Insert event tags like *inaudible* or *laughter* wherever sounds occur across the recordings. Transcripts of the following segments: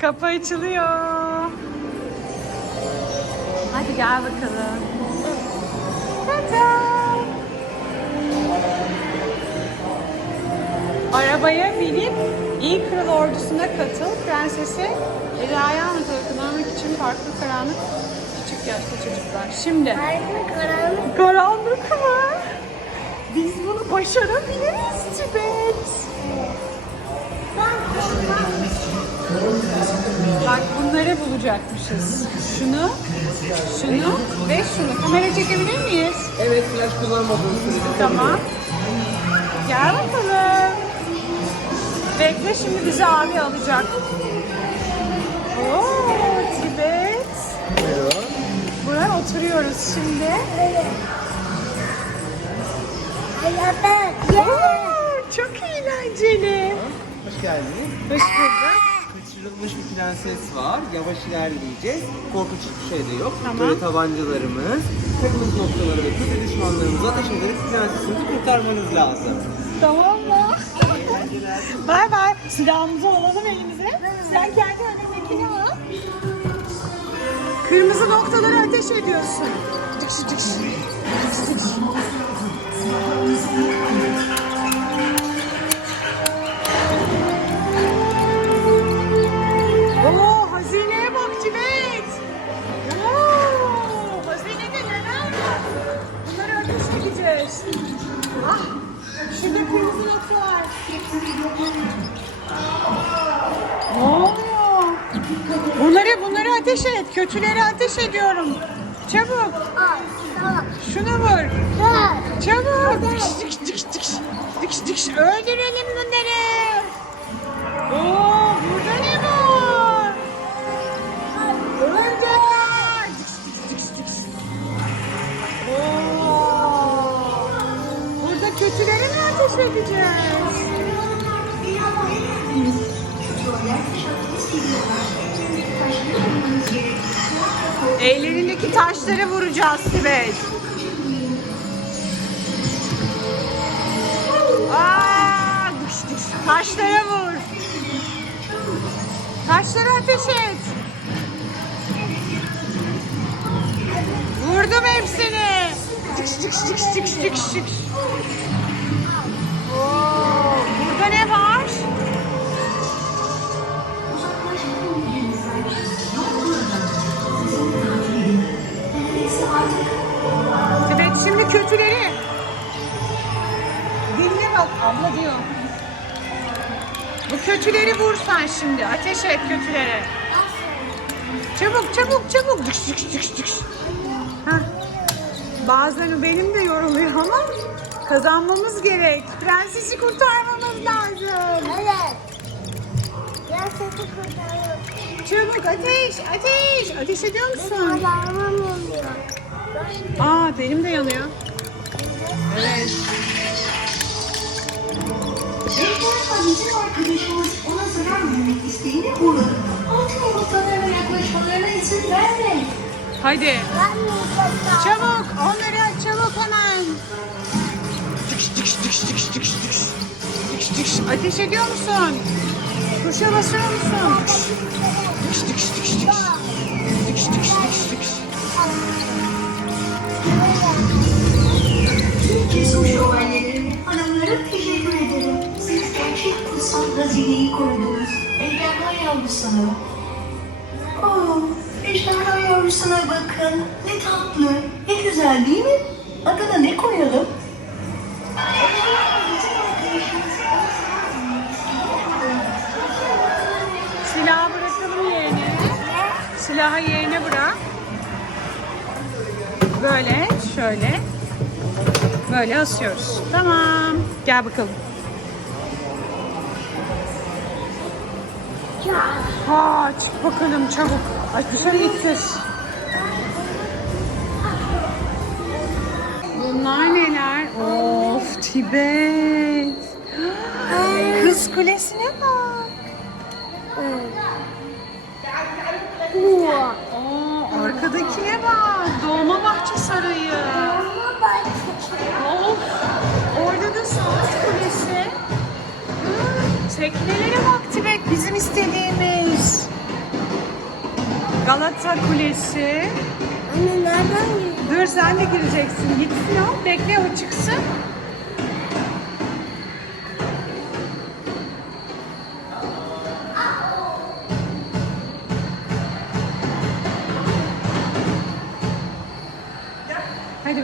Kapı açılıyor. Hadi gel bakalım. Tata. Arabaya binip iyi kral ordusuna katıl. Prensesi Eda'ya tanıtmak için farklı karanlık küçük yaşta çocuklar. Şimdi Harika karanlık. karanlık mı? Biz bunu başarabiliriz Tibet. Bak bunları bulacakmışız. Şunu, şunu ve şunu. Kamera çekebilir miyiz? Evet, flash kullanmadığınız. Tamam. Gel bakalım. Bekle şimdi bizi abi alacak. Oo, Tibet. Buraya oturuyoruz şimdi. Oo, çok eğlenceli. Hoş geldiniz. Hoş bulduk. Kaçırılmış bir prenses var. Yavaş ilerleyeceğiz. Korkunç hiçbir şey de yok. Tamam. Böyle tabancalarımız, kırmızı noktaları ve kötü düşmanlarımızı ateş ederek prensesinizi kurtarmanız lazım. Tamam mı? *laughs* bay bay. Silahımızı alalım elimize. Sen kendi önündekini al. Kırmızı noktaları ateş ediyorsun. Tıkış tıkış. Tıkış tıkış. Edeceğiz. Ah, şurada kırmızı nokta var. Ne oluyor? Bunları, bunları ateş et. Kötüleri ateş ediyorum. Çabuk. Şunu vur. Çabuk. Tıkış tıkış tıkış. Tıkış tıkış. Öldürelim bunları. Oo, edeceğiz? Ellerindeki taşları vuracağız Tibet. Aa. Taşlara vur. Taşlara ateş et. Vurdum hepsini. Tıkış tıkış tıkış tıkış tıkış tıkış. Burada ne var? Evet şimdi kötüleri. Dinle bak abla diyor. Bu kötüleri vursan şimdi. Ateş et kötülere. Çabuk çabuk çabuk. Dıkş dıkş dıkş dıkş. Hah. Bazen benim de yoruluyor ama kazanmamız gerek. Prensesi kurtarmamız lazım. Evet. Ya sesi kurtarıyorum. Çabuk ateş ateş. Ateş ediyor musun? Kulağımam oluyor. Aa benim de yanıyor. Evet. Ejderha bizim arkadaşımız ona zarar vermek isteğine uğradı. Altın yumurtalarına yaklaşmalarına izin verme. Hadi. Ben mi kurtarıyorum? Çabuk onları çabuk hemen. Tıkış tıkış tıkış tıkış tıkış tıkış. Tıkış tıkış. Ateş ediyor musun? Tuşa basıyor musun? Tıkış tıkış tıkış tıkış. Tıkış tıkış tıkış tıkış. Cesur şövalyelerim, hanımlarım teşekkür ederim. Siz gerçek kutsal hazineyi korudunuz. Ejderha yavrusunu. Oh, ejderha yavrusuna bakın. Ne tatlı, ne güzel değil mi? Adına ne koyalım? Silahı yerine bırak. Böyle, şöyle. Böyle asıyoruz. Tamam. Gel bakalım. Ha, çık bakalım çabuk. Ay dışarı ittir. Bunlar neler? Of Tibet. *gasps* Kız kulesine bak. Bu. Aa, arkadakine bak. Dolmabahçe Sarayı. Of. Orada da saat kulesi. Teknelere bak Tibet bizim istediğimiz. Galata Kulesi. Anne nereden? Dur sen de gireceksin. Gitsin o. Bekle o çıksın.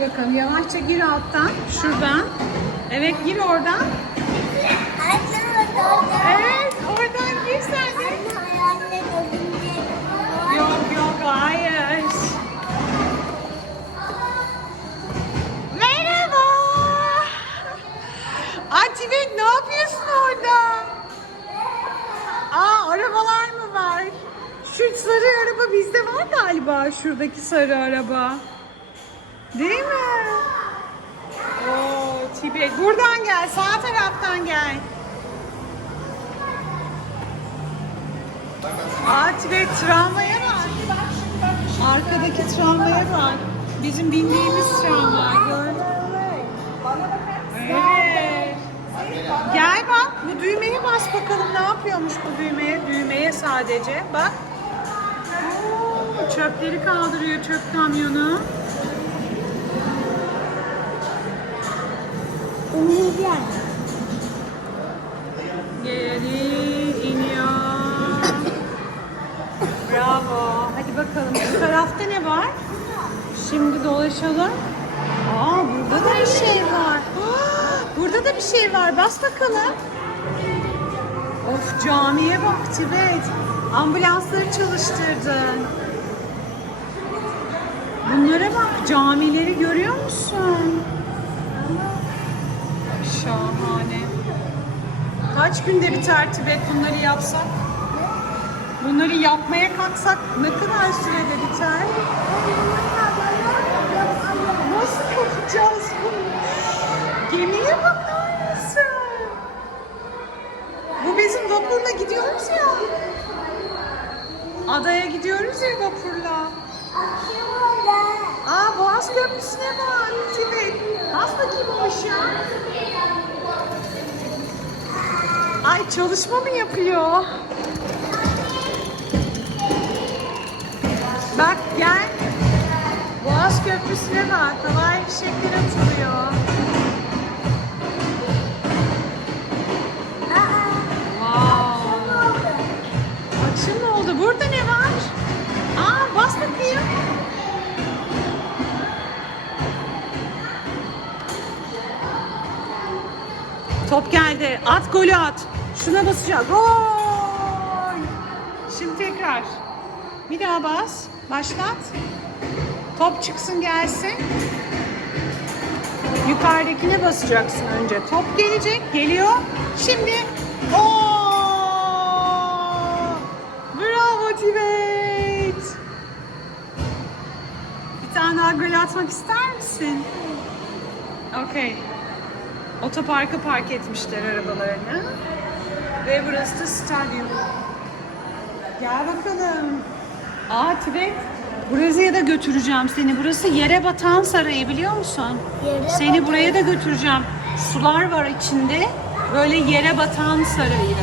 Bakalım yavaşça gir alttan. Şuradan. Evet gir oradan. Evet oradan gir sen de. Yok yok hayır. Merhaba. Ativet ne yapıyorsun orada? Aa arabalar mı var? Şu sarı araba bizde var galiba şuradaki sarı araba. Değil mi? Oo Tibet buradan gel sağ taraftan gel. Aa Tibet tramvaya bak. Arkadaki tramvaya bak. Bizim bindiğimiz tramvay gördün mü? Evet. Gel bak bu düğmeye bas bakalım ne yapıyormuş bu düğmeye. Düğmeye sadece bak. Oo, çöpleri kaldırıyor çöp kamyonu. Örümcek. Geri iniyor. Bravo. Hadi bakalım şu tarafta ne var? Şimdi dolaşalım. Aa burada da bir şey var. Aa, burada da bir şey var. Bas bakalım. Of camiye bak Tibet. Ambulansları çalıştırdın. Bunlara bak camileri görüyor musun? Şahane. Kaç günde biter Tibet bunları yapsak? Bunları yapmaya kalksak ne kadar sürede biter? Nasıl yapacağız bunu? Gemiye bakar mısın? Bu bizim vapurla gidiyoruz ya. Adaya gidiyoruz ya vapurla. Aa Boğaz Köprüsü'ne bak Tibet. Bas bakayım o ışığa. Ay çalışma mı yapıyor? Bak gel. Boğaz Köprüsü'ne bak. Havai fişekler atılıyor. Wow. Akşam oldu? Burada ne var? Aa bas bakayım. Top geldi. At golü at. Şuna basacağız. Gol. Şimdi tekrar. Bir daha bas. Başlat. Top çıksın gelsin. Yukarıdakine basacaksın önce. Top gelecek. Geliyor. Şimdi. Oo! Bravo Tibet. Bir tane daha gol atmak ister misin? Okey. Otoparka park etmişler arabalarını. Ve burası da stadyum. Gel bakalım. Aa Tibet. Brezilya'da götüreceğim seni. Burası yere batan sarayı biliyor musun? Yere seni batan. buraya da götüreceğim. Sular var içinde. Böyle yere batan sarayı.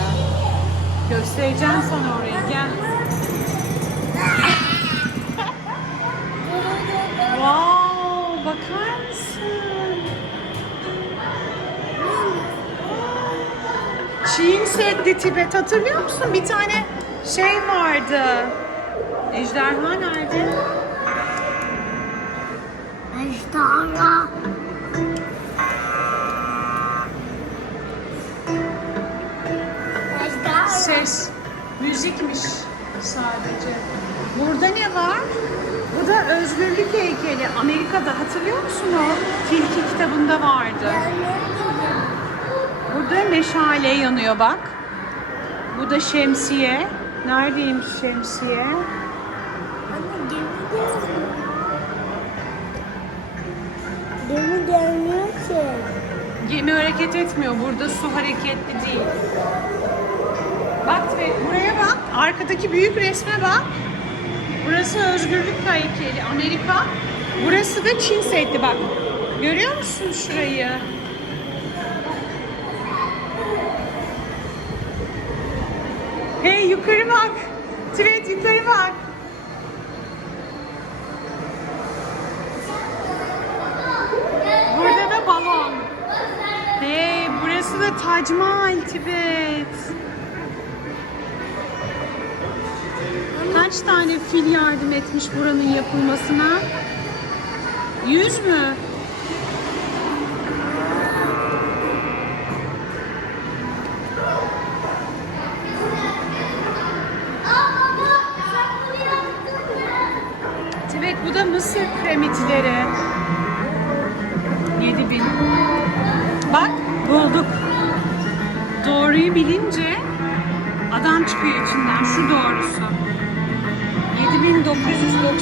Göstereceğim sana orayı. Gel. Çin Seddi Tibet hatırlıyor musun? Bir tane şey vardı. Ejderha nerede? Ejderha. Ejderha. Ses. Müzikmiş sadece. Burada ne var? Bu da özgürlük heykeli. Amerika'da hatırlıyor musun o? Tilki kitabında vardı. Burada meşale yanıyor bak. Bu da şemsiye. Neredeymiş şemsiye? Gemi gelmiyor. Gemi gelmiyor ki. Gemi hareket etmiyor. Burada su hareketli değil. Bak ve buraya bak. Arkadaki büyük resme bak. Burası özgürlük heykeli Amerika. Burası da Çin Seddi bak. Görüyor musun şurayı? Yukarı bak. Burada da balon. Hey, burası da Taj Mahal Tibet. Kaç tane fil yardım etmiş buranın yapılmasına? Yüz mü?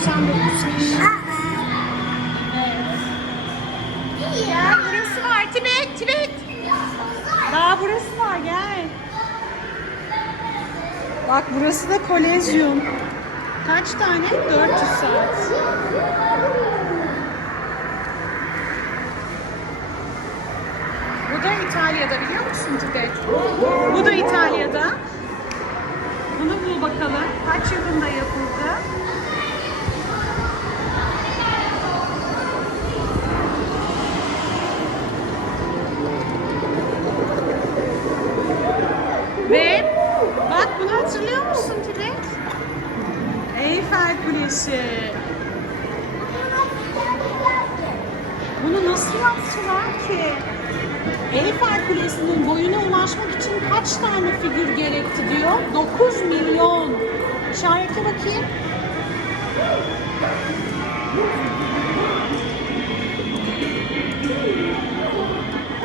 7999 kişi. Gel burası var Tibet, Tibet. Daha burası var gel. Bak burası da kolezyum. Kaç tane? 400 saat. Bu da İtalya'da biliyor musun Tibet? Bu da İtalya'da. Bunu bul bakalım. Kaç yılında yapıldı? Kaç tane figür gerekti diyor? 9 milyon. İşaretle bakayım.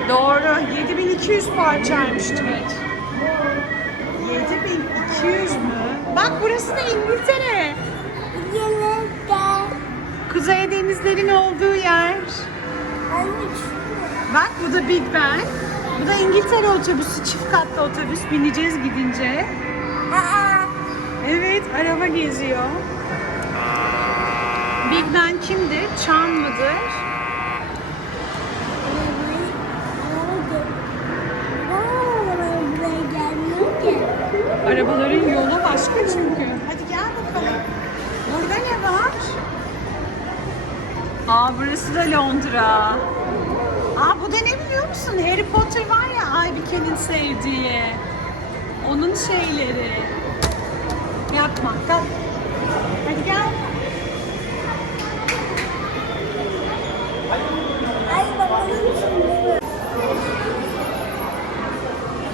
Doğru. 7200 parçaymış Tibet. 7200 mü? Bak burası da İngiltere. Kuzey denizlerin olduğu yer. Bak bu da Big Ben. Bu da İngiltere otobüsü, çift katlı otobüs. Bineceğiz gidince. Evet, araba geziyor. Big Ben kimdir? Çan mıdır? Arabaların yolu başka çünkü. Hadi gel bakalım. Burada ne var? Aa burası da Londra. Da ne biliyor musun? Harry Potter var ya Aybike'nin sevdiği. Onun şeyleri. Yapma. Kalk. Hadi gel.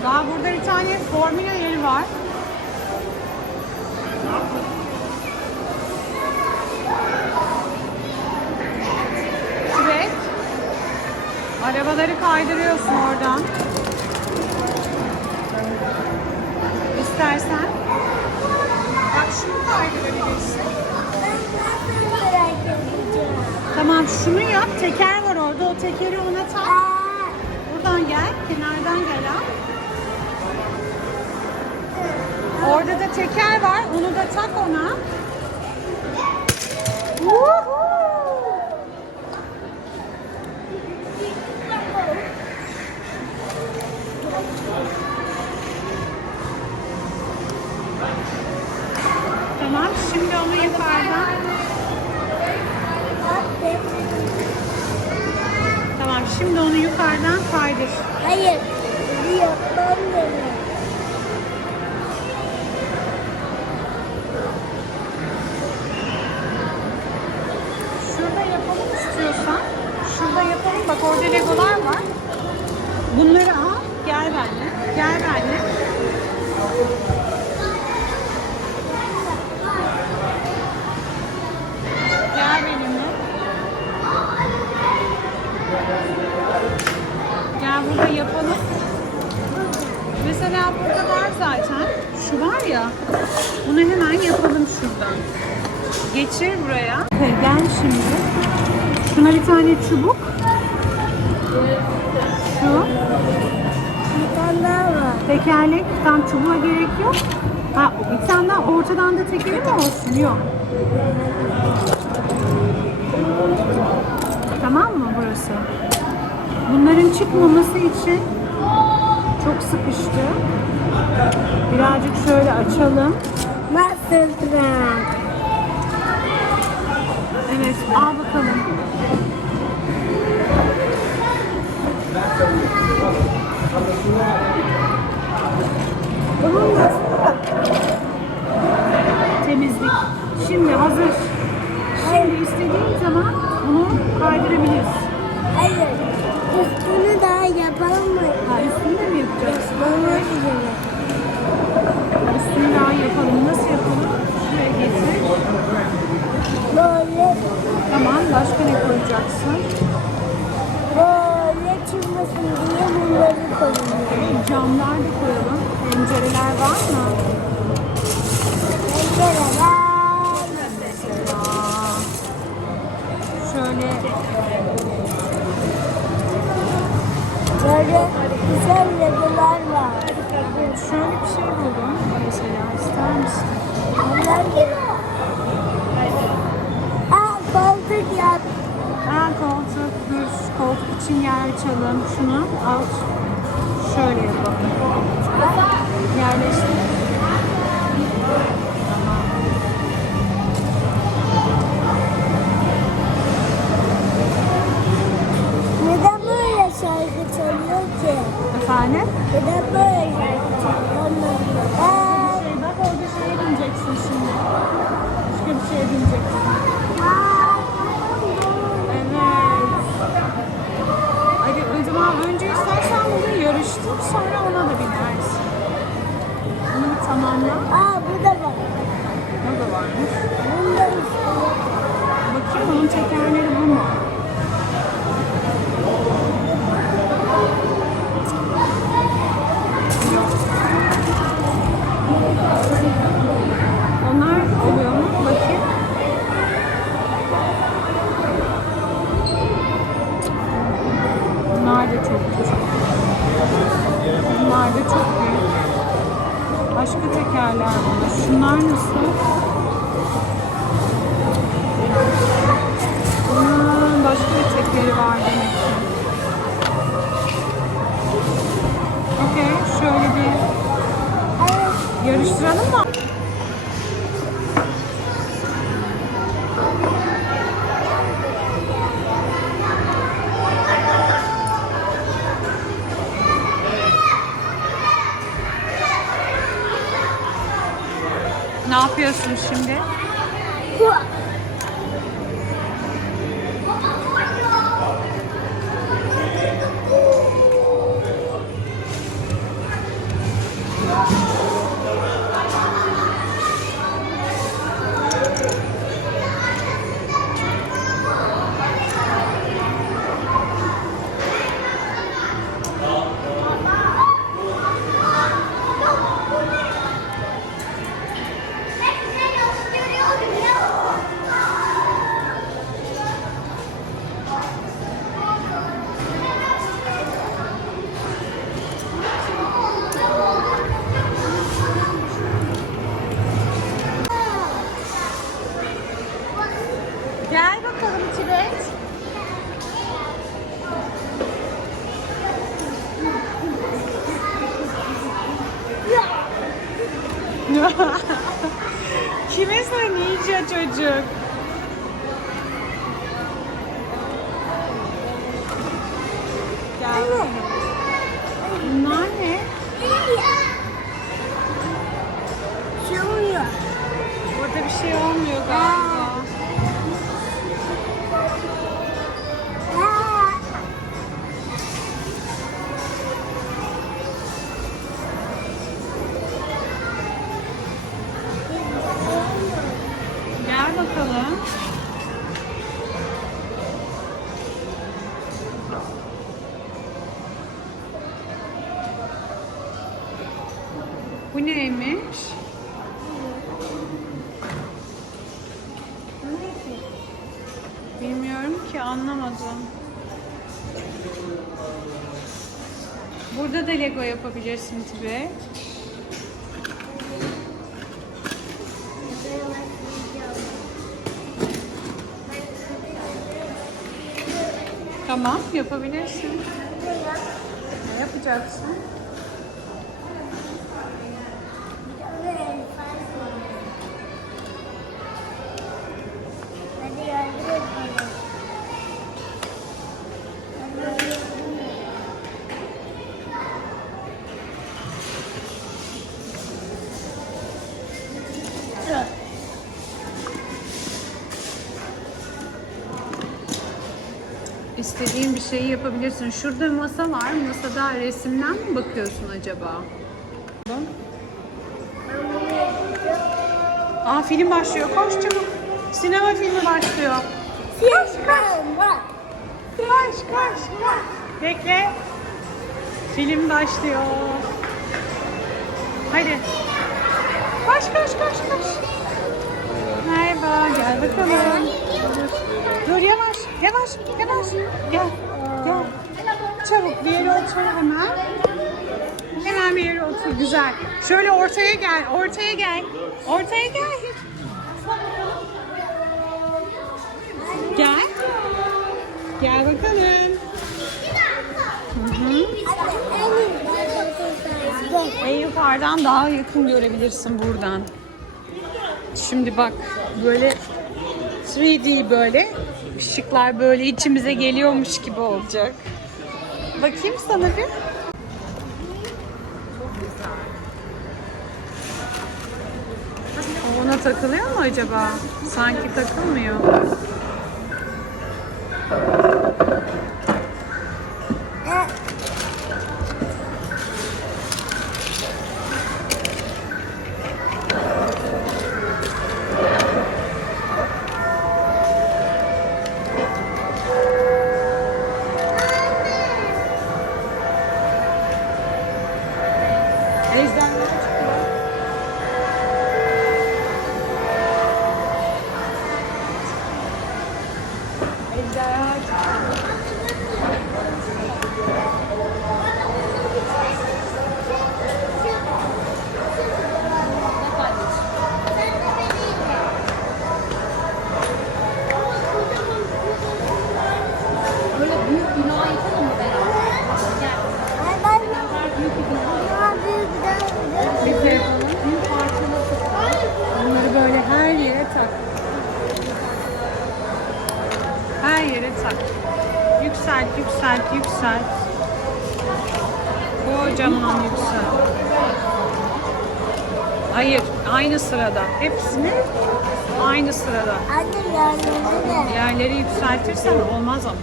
Daha burada bir tane formula yeri var. Şimdi onu yukarıdan. Tamam. Şimdi onu yukarıdan kaydır. Hayır. Yapmam Gel burada yapalım. Mesela burada var zaten. Şu var ya. Bunu hemen yapalım şuradan. Geçir buraya. Gel şimdi. Şuna bir tane çubuk. Şu. Bir tane daha var. Tekerlek. Tam çubuğa gerek yok. Ha, bir tane daha ortadan da tekeri mi olsun? Yok. Tamam mı? Bunların çıkmaması için çok sıkıştı. Birazcık şöyle açalım. Nasıl? Evet, al bakalım. Hangi? Aa koltuk yap. Aa koltuk dur. Koltuk için yer açalım. Şunu al. Şöyle yapalım. Yerleştirelim. Ne yapıyorsun şimdi? anlamadım. Burada da Lego yapabilirsin Tibet. Tamam, yapabilirsin. Ne yapacaksın? İstediğin bir şeyi yapabilirsin. Şurada masa var. Masada resimden mi bakıyorsun acaba? Aa film başlıyor. Koş çabuk. Sinema filmi başlıyor. Koş koş. Koş koş. Bekle. Film başlıyor. Hadi. Koş koş koş koş. Merhaba gel bakalım. Yavaş yavaş. Gel gel. Çabuk bir yere otur hemen. Hemen bir yere otur güzel. Şöyle ortaya gel ortaya gel. Ortaya gel. Gel. Gel bakalım. En yukarıdan daha yakın görebilirsin buradan. Şimdi bak böyle 3D böyle ışıklar böyle içimize geliyormuş gibi olacak. Bakayım sana bir. Ona takılıyor mu acaba? Sanki takılmıyor. Aynı sırada. Hepsini aynı sırada. Anne yerlerinde de. Yerleri yükseltirsen olmaz ama.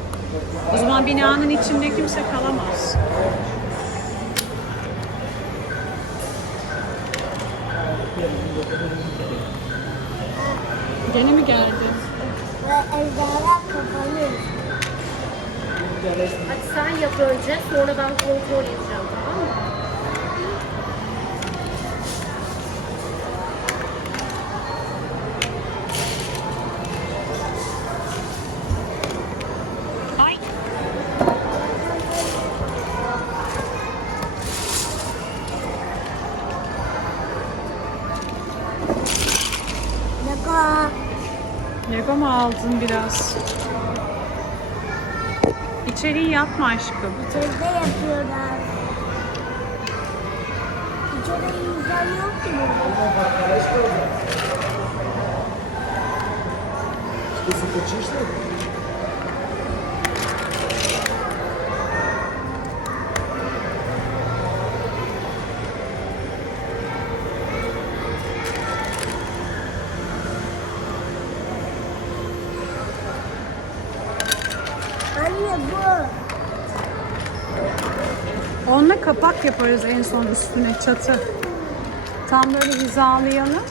O zaman binanın içinde kimse kalamaz. Gene mi geldi? Ve ejderha kapanıyor. Hadi sen yap önce sonra ben kontrol edeceğim Lego mu aldın biraz? İçeriği yapma aşkım. İçeride yapıyorlar. İçeride insan yok ki burada. Список очищений? Anne Kapak yaparız en son üstüne çatı. Tam böyle hizalayalım.